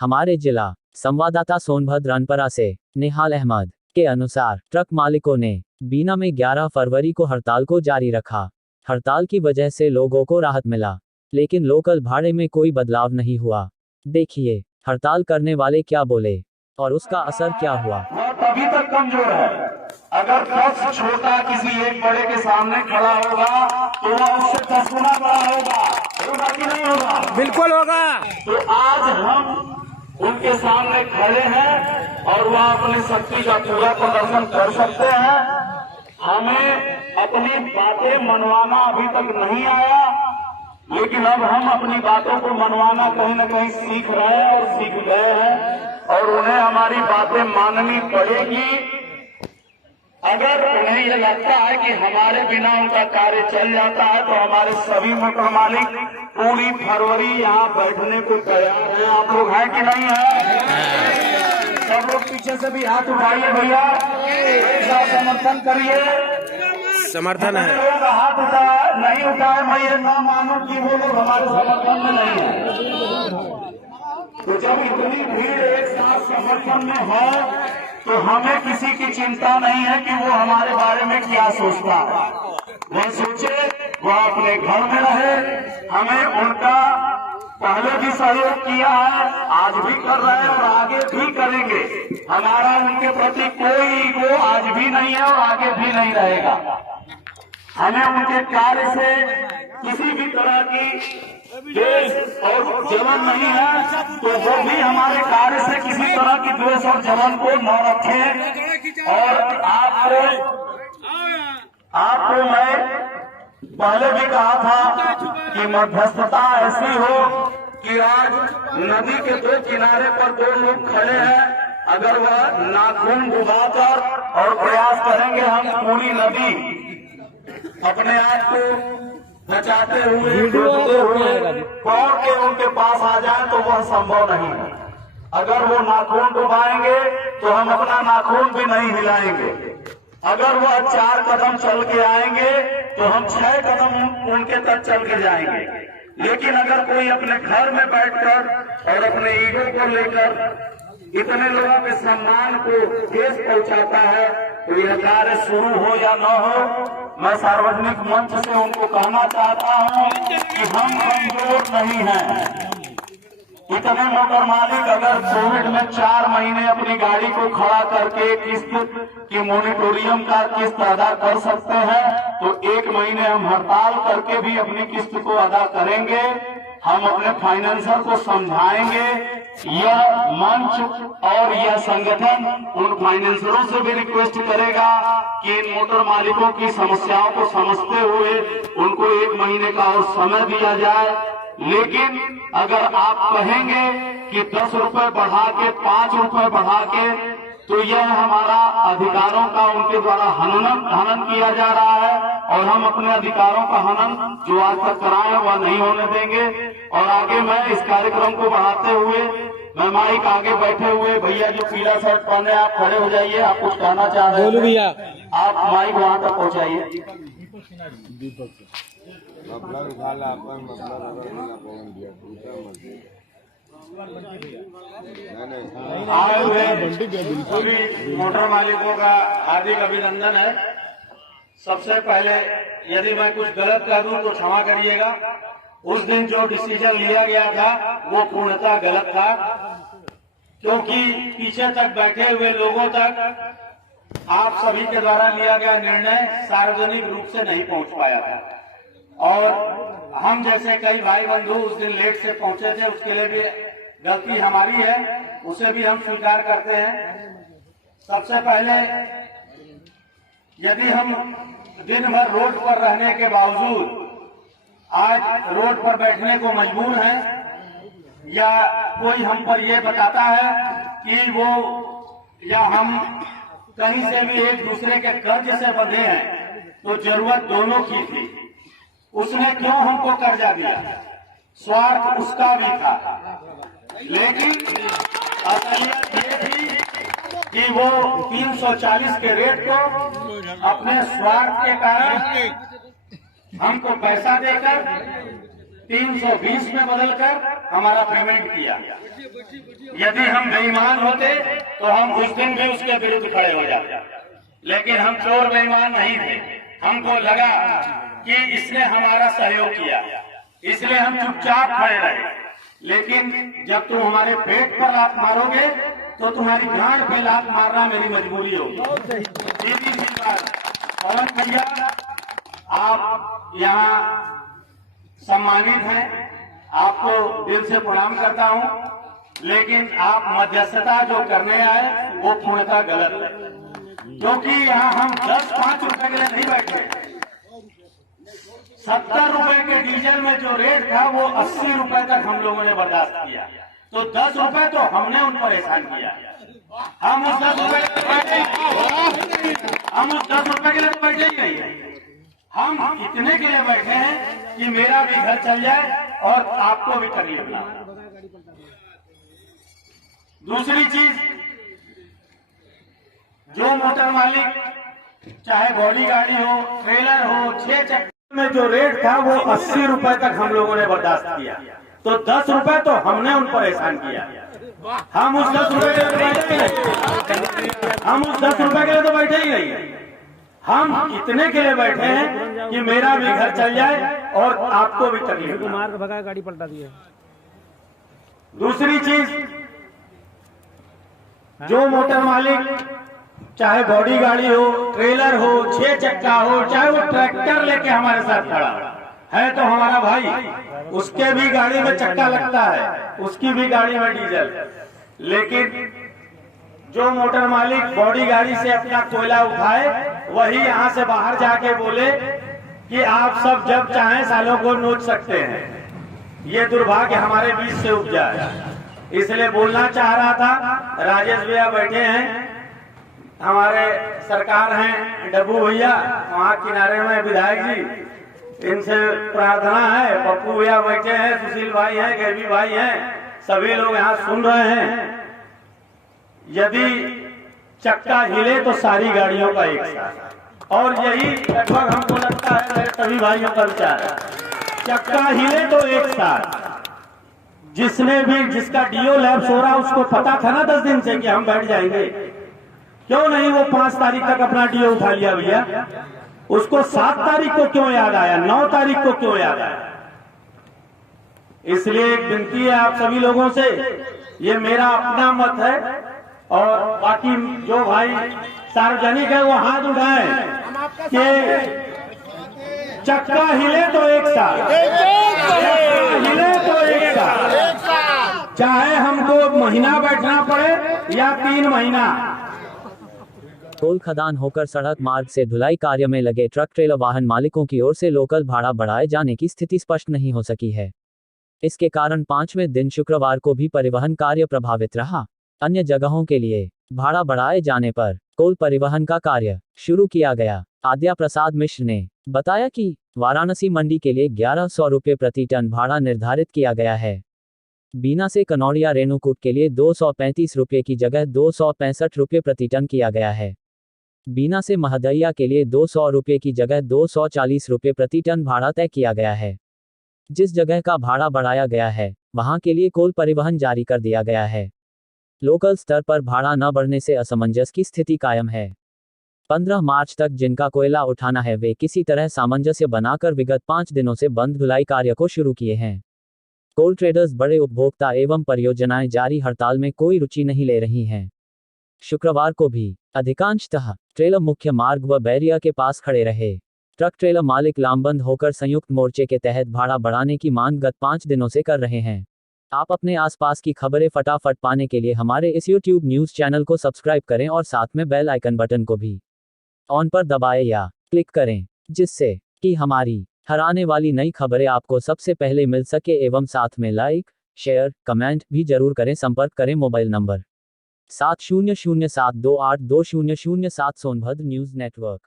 हमारे जिला संवाददाता सोनभद्र अनपरा से निहाल अहमद के अनुसार ट्रक मालिकों ने बीना में 11 फरवरी को हड़ताल को जारी रखा। हड़ताल की वजह से लोगों को राहत मिला, लेकिन लोकल भाड़े में कोई बदलाव नहीं हुआ। देखिए हड़ताल करने वाले क्या बोले और उसका असर क्या हुआ। तभी तक कमजोर है। अगर 10 छोटा किसी एक बड़े के सामने खड़ा होगा तो वह उससे 10 गुना बड़ा होगा कि नहीं होगा? बिल्कुल होगा। तो आज हम उनके सामने खड़े हैं और वह अपनी शक्ति का पूरा प्रदर्शन कर सकते हैं। हमें अपनी बातें मनवाना अभी तक नहीं आया, लेकिन अब हम अपनी बातों को मनवाना कहीं न कहीं सीख रहे हैं और सीख गए हैं और उन्हें हमारी बातें माननी पड़ेगी। अगर उन्हें यह लगता है कि हमारे बिना उनका कार्य चल जाता है तो हमारे सभी मोटर मालिक पूरी फरवरी यहाँ बैठने को तैयार हैं। आप लोग हैं कि नहीं है? सब लोग पीछे से भी हाथ उठाइए भैया, ऐसा समर्थन करिए। समर्थन है। लोग हाथ उठाए नहीं उठाए, मैं ये ना मानूं कि वो लोग हमारे समर्थन में नहीं है। तो जब इतनी भीड़ एक साथ समर्थन में है तो हमें किसी की चिंता नहीं है कि वो हमारे बारे में क्या सोचता है। वह सोचे, वह अपने घर में रहे। हमें उनका पहले भी सहयोग किया है, आज भी कर रहे हैं और आगे भी करेंगे। हमारा उनके प्रति कोई ईगो आज भी नहीं है और आगे भी नहीं रहेगा। हमें उनके कार्य से किसी भी तरह की द्वेष और जलन नहीं है, तो वो भी हमारे कार्य से किसी तरह की द्वेष और जलन को न रखें। और आपको मैं पहले भी कहा था कि मध्यस्थता ऐसी हो कि आज नदी के दो किनारे पर दो लोग खड़े हैं, अगर वह नाखून डुबाकर और प्रयास करेंगे हम पूरी नदी अपने आप को बचाते हुए डूबते हुए दौड़ के उनके पास आ जाए तो वह संभव नहीं है। अगर वो नाखून डुबाएंगे तो हम अपना नाखून भी नहीं हिलाएंगे। अगर वह 4 कदम चल के आएंगे तो हम 6 कदम उनके तक चल के जाएंगे। लेकिन अगर कोई अपने घर में बैठकर और अपने ईगो को लेकर इतने लोगों के सम्मान को ठेस पहुंचाता है तो यह कार्य शुरू हो या न हो, मैं सार्वजनिक मंच से उनको कहना चाहता हूं कि हम कमजोर नहीं हैं। इतने मोटर मालिक अगर कोविड में 4 महीने अपनी गाड़ी को खड़ा करके किस्त की मोनिटोरियम का किस्त अदा कर सकते हैं, तो 1 महीने हम हड़ताल करके भी अपनी किस्त को अदा करेंगे। हम अपने फाइनेंसर को समझाएंगे। यह मंच और यह संगठन उन फाइनेंसरों से भी रिक्वेस्ट करेगा कि इन मोटर मालिकों की समस्याओं को समझते हुए उनको 1 महीने का और समय दिया जाए। लेकिन अगर आप कहेंगे कि 10 रुपए बढ़ा के 5 रुपए बढ़ा के, तो यह हमारा अधिकारों का उनके द्वारा हनन किया जा रहा है और हम अपने अधिकारों का हनन जो आज तक कराए वह नहीं होने देंगे। और आगे मैं इस कार्यक्रम को बढ़ाते हुए मैं माइक आगे बैठे हुए भैया जो पीला शर्ट पहने आप खड़े हो जाइए, आप कुछ कहना चाह रहे हैं भैया, आप माइक वहां तक पहुंचाइए। आए हुए सभी मोटर मालिकों का हार्दिक अभिनंदन है। सबसे पहले यदि मैं कुछ गलत कर दूं तो क्षमा करिएगा। उस दिन जो डिसीजन लिया गया था वो पूर्णतः गलत था, क्योंकि पीछे तक बैठे हुए लोगों तक आप सभी के द्वारा लिया गया निर्णय सार्वजनिक रूप से नहीं पहुंच पाया था। और हम जैसे कई भाई बंधु उस दिन लेट से पहुंचे थे, उसके लिए भी गलती हमारी है, उसे भी हम स्वीकार करते हैं। सबसे पहले यदि हम दिन भर रोड पर रहने के बावजूद आज रोड पर बैठने को मजबूर हैं, या कोई हम पर यह बताता है कि वो या हम कहीं से भी एक दूसरे के कर्ज से बंधे हैं, तो जरूरत दोनों की थी। उसने क्यों हमको कर्जा दिया? स्वार्थ उसका भी था, लेकिन असलियत ये थी कि वो 340 के रेट को अपने स्वार्थ के कारण हमको पैसा देकर 320 में बदलकर हमारा पेमेंट किया। यदि हम बेईमान होते तो हम उस दिन भी उसके विरुद्ध खड़े हो जाते, लेकिन हम चोर बेईमान नहीं थे। हमको लगा कि इसने हमारा सहयोग किया, इसलिए हम चुपचाप खड़े रहे। लेकिन जब तुम हमारे पेट पर लात मारोगे तो तुम्हारी गांड पे लात मारना मेरी मजबूरी होगी। सीधी सी बात। पवन भैया, आप यहाँ सम्मानित हैं, आपको दिल से प्रणाम करता हूँ, लेकिन आप मध्यस्थता जो करने आए वो पूर्णतः गलत है। क्योंकि यहाँ हम 10-5 रुपए के लिए नहीं बैठे। 70 रुपए के डीजल में जो रेट था वो 80 रुपए तक हम लोगों ने बर्दाश्त किया, तो 10 रुपए तो हमने उन पर एहसान किया। हम उस 10 रुपए के लिए बैठे ही नहीं है। हम इतने के लिए बैठे हैं कि मेरा भी घर चल जाए और आपको भी तकलीफ ना हो। दूसरी चीज, जो मोटर मालिक चाहे बॉडी गाड़ी हो, ट्रेलर हो, 6 चक्कर में जो रेट था वो 80 रुपए तक हम लोगों ने बर्दाश्त किया, तो 10 रुपए तो हमने उन पर एहसान किया। हम उस 10 रुपए के लिए तो बैठे ही नहीं। हम उस 10 रुपए के लिए तो बैठे ही नहीं। हम इतने के लिए बैठे हैं कि मेरा भी घर चल जाए और आपको भी तकलीफ ना हो। भगा गाड़ी पलटा दी है। दूसरी चीज, जो मोटर मालिक चाहे बॉडी गाड़ी हो, ट्रेलर हो, 6 चक्का हो, चाहे वो ट्रैक्टर लेके हमारे साथ खड़ा है तो हमारा भाई, उसके भी गाड़ी में चक्का लगता है, उसकी भी गाड़ी में डीजल। लेकिन जो मोटर मालिक बॉडी गाड़ी से अपना कोयला उठाए वही यहाँ से बाहर जाके बोले कि आप सब जब चाहें सालों को नोच सकते हैं। ये दुर्भाग्य हमारे बीच से उपजा है, इसलिए बोलना चाह रहा था। राजेश भैया बैठे हैं, हमारे सरकार हैं डब्बू भैया वहाँ किनारे में, विधायक जी, इनसे प्रार्थना है। पप्पू भैया बैठे हैं, सुशील भाई हैं, गेबी भाई हैं, सभी लोग यहाँ सुन रहे हैं। यदि चक्का हिले तो सारी गाड़ियों का एक साथ, और यही लगभग हमको लगता है मेरे सभी भाइयों का विचार है, चक्का हिले तो एक साथ। जिसने भी, जिसका डीओ लैब्स हो रहा उसको पता था ना 10 दिन से कि हम बैठ जाएंगे, क्यों नहीं वो 5 तारीख तक अपना डीओ उठा लिया भैया? उसको 7 तारीख को क्यों याद आया, 9 तारीख को क्यों याद आया? इसलिए एक विनती है आप सभी लोगों से, ये मेरा अपना मत है, और बाकी जो भाई सार्वजनिक है वो हाथ उठाएं कि चक्का हिले तो एक साथ, हिले तो एक साथ, चाहे हमको महीना बैठना पड़े या 3 महीना। कोल खदान होकर सड़क मार्ग से धुलाई कार्य में लगे ट्रक ट्रेलर वाहन मालिकों की ओर से लोकल भाड़ा बढ़ाए जाने की स्थिति स्पष्ट नहीं हो सकी है। इसके कारण 5वें दिन शुक्रवार को भी परिवहन कार्य प्रभावित रहा। अन्य जगहों के लिए भाड़ा बढ़ाए जाने पर कोल परिवहन का कार्य शुरू किया गया। आद्या प्रसाद मिश्र ने बताया कि वाराणसी मंडी के लिए 1100 रुपये प्रति टन भाड़ा निर्धारित किया गया है। बीना से कनौड़िया रेणुकूट के लिए 235 रुपये की जगह 265 रुपये प्रति टन किया गया है। बीना से महदैया के लिए 200 रुपये की जगह 240 रुपये प्रति टन भाड़ा तय किया गया है। जिस जगह का भाड़ा बढ़ाया गया है वहां के लिए कोल परिवहन जारी कर दिया गया है। लोकल स्तर पर भाड़ा न बढ़ने से असमंजस की स्थिति कायम है। 15 मार्च तक जिनका कोयला उठाना है वे किसी तरह सामंजस्य बनाकर विगत 5 दिनों से बंद धुलाई कार्य को शुरू किए हैं। कोल ट्रेडर्स, बड़े उपभोक्ता एवं परियोजनाएं जारी हड़ताल में कोई रुचि नहीं ले रही हैं। शुक्रवार को भी अधिकांशतः ट्रेलर मुख्य मार्ग व बैरियर के पास खड़े रहे। ट्रक ट्रेलर मालिक लामबंद होकर संयुक्त मोर्चे के तहत भाड़ा बढ़ाने की मांग गत 5 दिनों से कर रहे हैं। आप अपने आसपास की खबरें फटाफट पाने के लिए हमारे इस YouTube न्यूज़ चैनल को सब्सक्राइब करें और साथ में बेल आइकन बटन को भी ऑन पर दबाएं या क्लिक करें, जिससे कि हमारी हर आने वाली नई खबरें आपको सबसे पहले मिल सके। एवं साथ में लाइक, शेयर, कमेंट भी जरूर करें। संपर्क करें mobile number 7007282007 Sonbhadra news network.